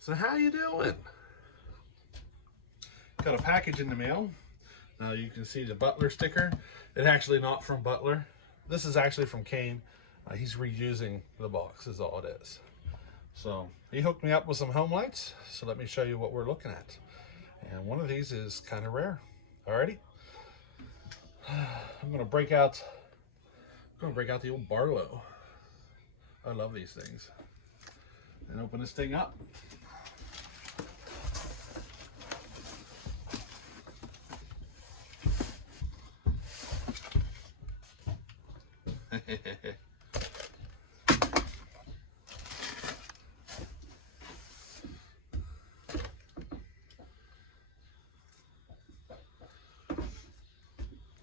So how you doing? Got a package in the mail. Now you can see the Butler sticker. It's actually not from Butler. This is actually from Kain. He's reusing the box is all it is. So he hooked me up with some home lights. So let me show you what we're looking at. And one of these is kind of rare. Alrighty. I'm gonna break out the old Barlow. I love these things. And open this thing up.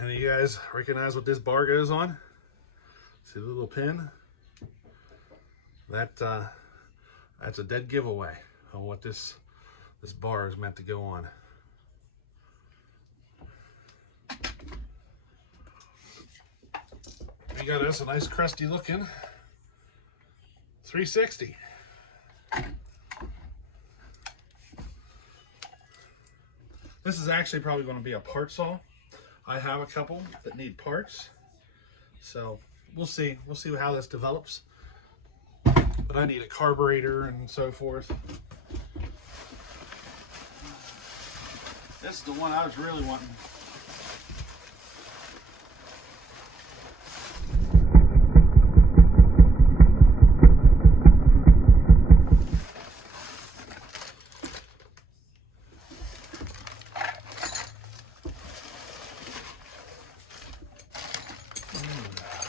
Any of you guys recognize what this bar goes on? See the little pin? That's a dead giveaway on what this bar is meant to go on. We got us a nice crusty looking 360. This is actually probably going to be a part saw. I have a couple that need parts, so we'll see how this develops. But I need a carburetor and so forth. This is the one I was really wanting.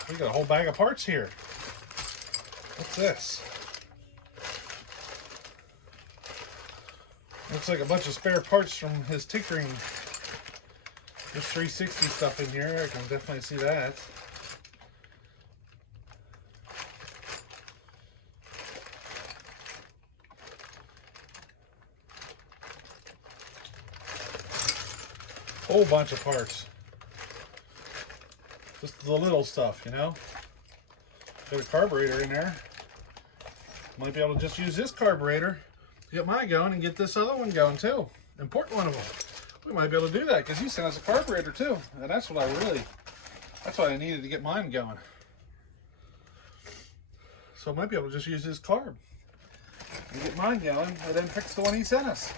We got a whole bag of parts here. What's this? Looks like a bunch of spare parts from his tinkering. This 360 stuff in here, I can definitely see that. Whole bunch of parts. Just the little stuff, you know. Got a carburetor in there. Might be able to just use this carburetor to get mine going and get this other one going too. Import one of them. We might be able to do that because he sent us a carburetor too. And that's what I needed to get mine going. So I might be able to just use this carb and get mine going and then fix the one he sent us.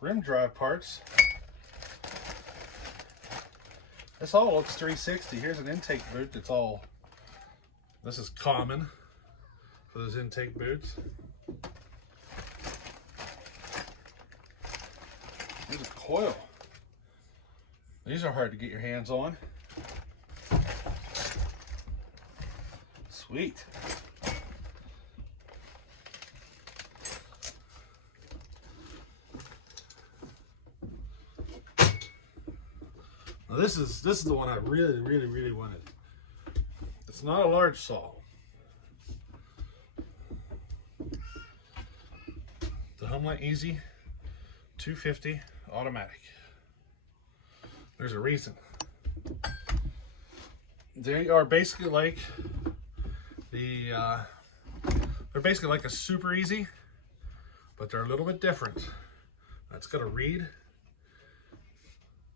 Rim drive parts. This all looks 360. Here's an intake boot that's all, this is common for those intake boots. Here's a coil. These are hard to get your hands on. Sweet. Now this is the one I really wanted. It's not a large saw. The Homelite Easy 250 automatic. There's a reason. They are basically like they're basically like a Super Easy, but they're a little bit different. That's got a reed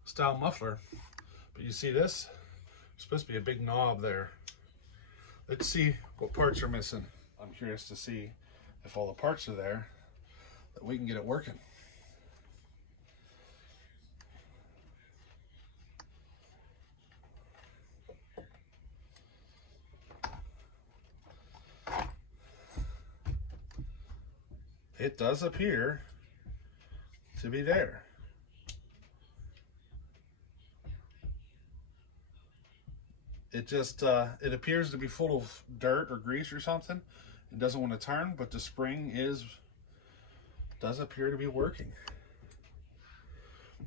style muffler, but you see this? There's supposed to be a big knob there. Let's see what parts are missing. I'm curious to see if all the parts are there, that we can get it working. It does appear to be there. It just, it appears to be full of dirt or grease or something. It doesn't want to turn, but the spring does appear to be working.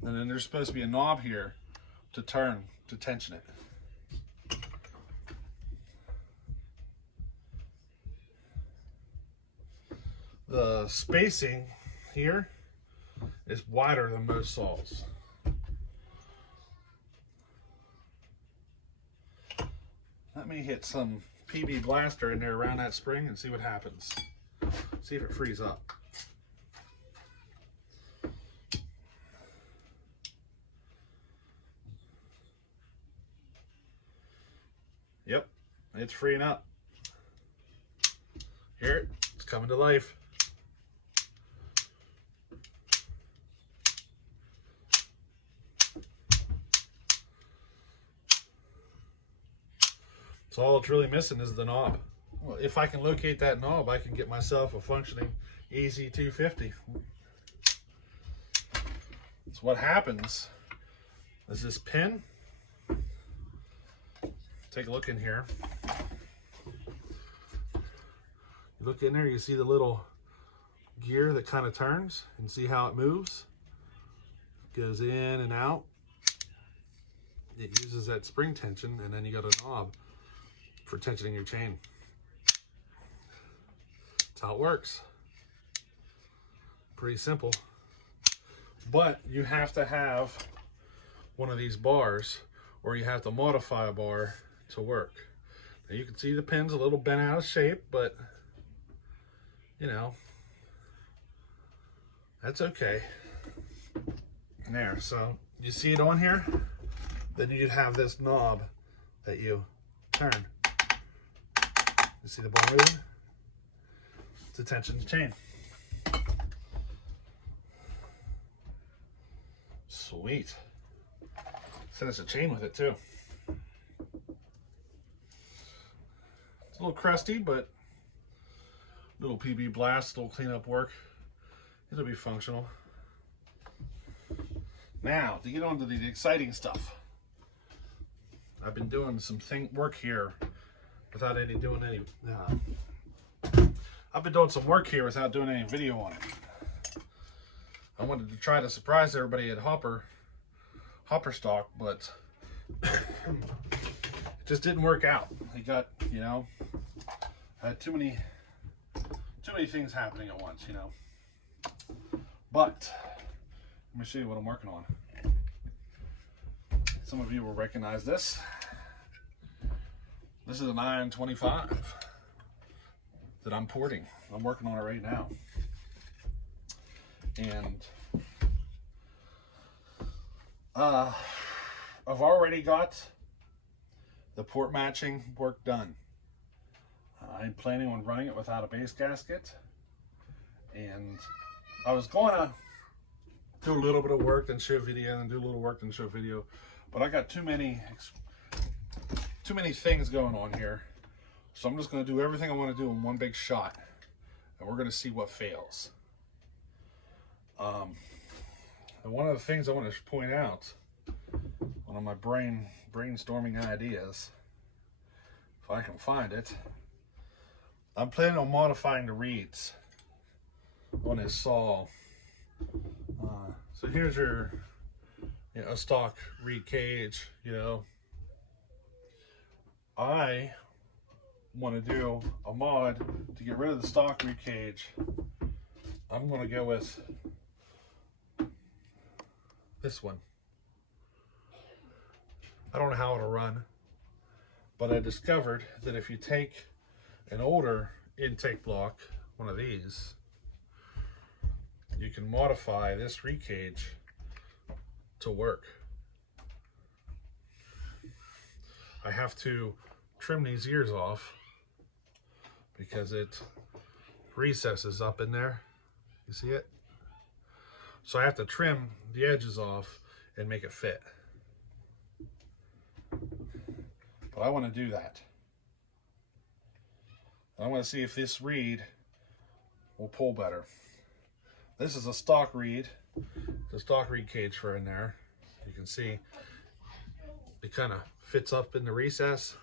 And then there's supposed to be a knob here to turn, to tension it. The spacing here is wider than most saws. Let me hit some PB blaster in there around that spring and see what happens. See if it frees up. Yep, it's freeing up. Here, it's coming to life. So all it's really missing is the knob. Well, if I can locate that knob, I can get myself a functioning easy 250. So what happens is this pin, take a look in here. You look in there, you see the little gear that kind of turns and see how it moves. It goes in and out. It uses that spring tension, and then you got a knob for tensioning your chain. That's how it works. Pretty simple. But you have to have one of these bars, or you have to modify a bar to work. Now you can see the pin's a little bent out of shape, but you know, that's okay. There, so you see it on here? Then you'd have this knob that you turn. You see the bar moving? It's a tension chain. Sweet. Send us a chain with it too. It's a little crusty, but little PB blast, little cleanup work. It'll be functional. Now, to get on to the exciting stuff. I've been doing some work here without doing any video on it. I wanted to try to surprise everybody at hopper stock, but it just didn't work out. I got, you know, I had too many things happening at once, you know. But let me show you what I'm working on. Some of you will recognize this. This is a 925 that I'm porting. I'm working on it right now. And I've already got the port matching work done. I'm planning on running it without a base gasket, and I was going to do a little bit of work then show video, and do a little work then show video, but I got too many things going on here, so I'm just going to do everything I want to do in one big shot, and we're going to see what fails. And one of the things I want to point out, one of my brainstorming ideas, if I can find it, I'm planning on modifying the reeds on this saw. So here's your, you know, a stock reed cage. You know, I want to do a mod to get rid of the stock reed cage. I'm going to go with this one. I don't know how it'll run, but I discovered that if you take an older intake block, one of these, you can modify this reed cage to work. I have to trim these ears off because it recesses up in there. You see it? So I have to trim the edges off and make it fit. But I want to do that. I want to see if this reed will pull better. This is a stock reed. The stock reed cage for in there. You can see it kind of fits up in the recess.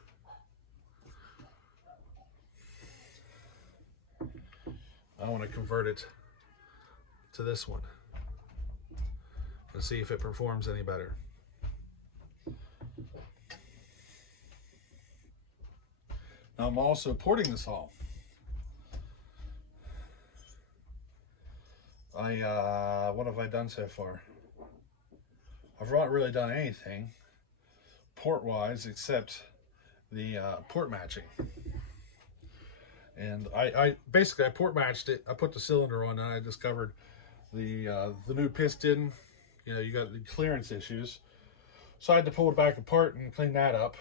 I want to convert it to this one and see if it performs any better. Now I'm also porting this hull. What have I done so far? I've not really done anything port-wise except the port matching. And I basically port matched it. I put the cylinder on, and I discovered the new piston. You know, you got the clearance issues, so I had to pull it back apart and clean that up.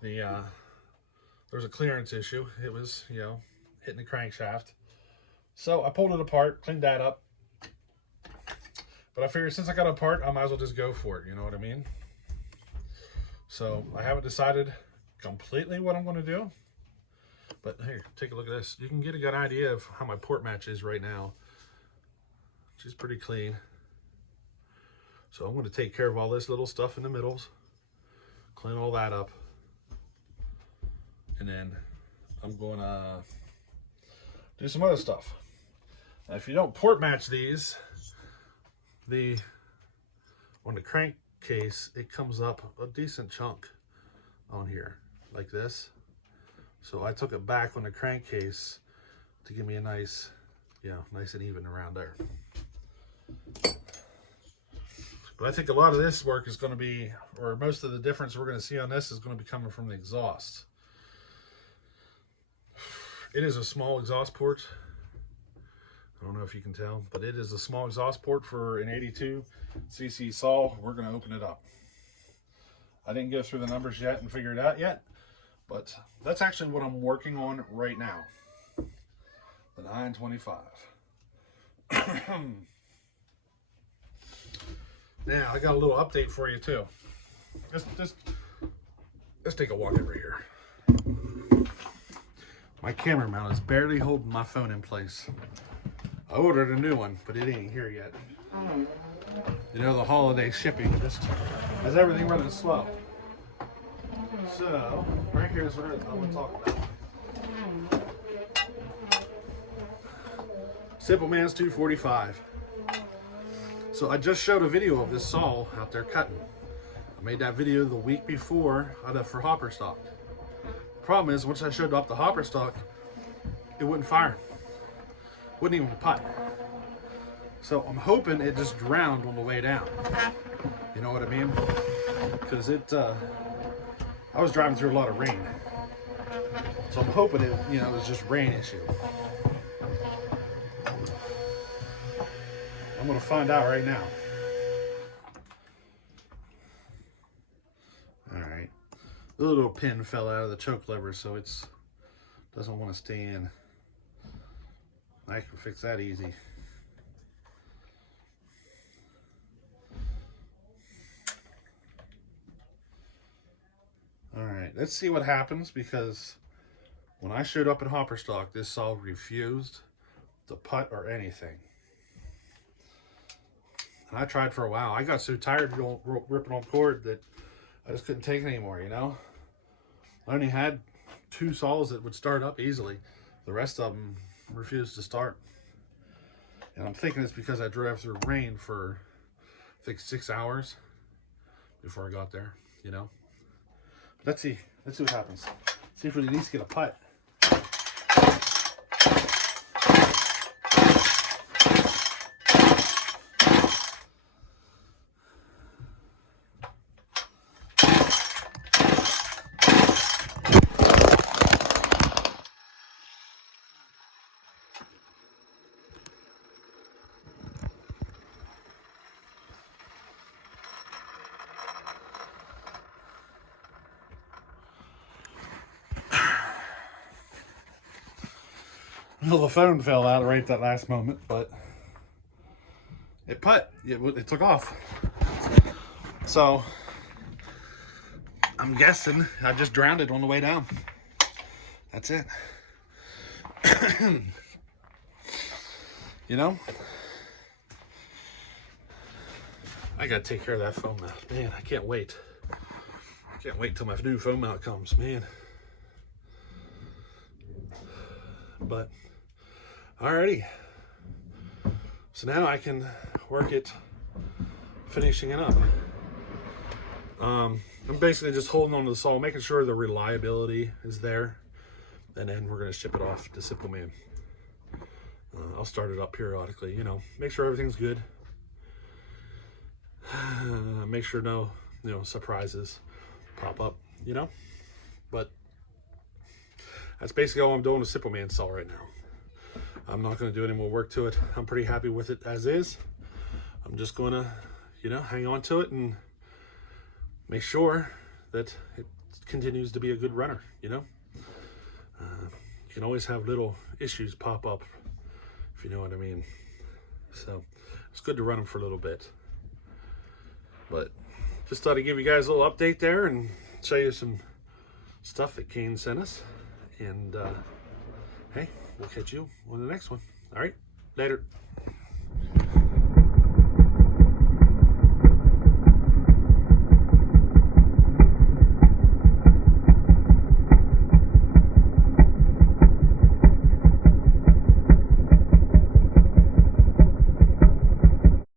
There was a clearance issue. It was, you know, hitting the crankshaft. So I pulled it apart, cleaned that up. But I figured since I got it apart, I might as well just go for it. You know what I mean? So I haven't decided completely what I'm going to do. But here, take a look at this. You can get a good idea of how my port match is right now. She's pretty clean. So I'm going to take care of all this little stuff in the middles, clean all that up, and then I'm going to do some other stuff. Now, if you don't port match these, on the crankcase, it comes up a decent chunk on here, like this. So I took it back on the crankcase to give me a nice, you know, nice and even around there. But I think a lot of this work is going to be, or most of the difference we're going to see on this is going to be coming from the exhaust. It is a small exhaust port. I don't know if you can tell, but it is a small exhaust port for an 82cc saw. We're going to open it up. I didn't go through the numbers yet and figure it out yet, but that's actually what I'm working on right now. The 925. Now, I got a little update for you too. Let's take a walk over here. My camera mount is barely holding my phone in place. I ordered a new one, but it ain't here yet. You know, the holiday shipping just has everything running slow. So, right here is what I want to talk about. Simple Man's 245. So I just showed a video of this saw out there cutting. I made that video the week before I left for hopper stock. The problem is, once I showed up the hopper stock, it wouldn't fire. Wouldn't even putt. So I'm hoping it just drowned on the way down. You know what I mean? Because I was driving through a lot of rain. So I'm hoping it, you know, it was just rain issue. I'm going to find out right now. Alright. The little pin fell out of the choke lever, so it doesn't want to stay in. I can fix that easy. Alright, let's see what happens, because when I showed up at hopper stock, this saw refused to putt or anything. And I tried for a while. I got so tired of ripping on cord that I just couldn't take it anymore, you know? I only had 2 saws that would start up easily. The rest of them refused to start. And I'm thinking it's because I drove through rain for, I think, 6 hours before I got there, you know? But let's see what happens. See if we at least get a putt. Well, the phone fell out right at that last moment, but it putt. It took off. So I'm guessing I just drowned it on the way down. That's it. You know, I gotta take care of that foam mount. Man, I can't wait. I can't wait till my new foam mount comes, man. But alrighty. So now I can work it finishing it up. I'm basically just holding on to the saw, making sure the reliability is there, and then we're going to ship it off to Simple Man. I'll start it up periodically, you know, make sure everything's good. Make sure no, surprises pop up, you know. that's basically all I'm doing with Simple Man saw right now. I'm not going to do any more work to it. I'm pretty happy with it as is. I'm just going to, you know, hang on to it and make sure that it continues to be a good runner, you know. You can always have little issues pop up, if you know what I mean. So it's good to run them for a little bit. But just thought I'd give you guys a little update there and show you some stuff that Kain sent us. And hey, we'll catch you on the next one. All right, later.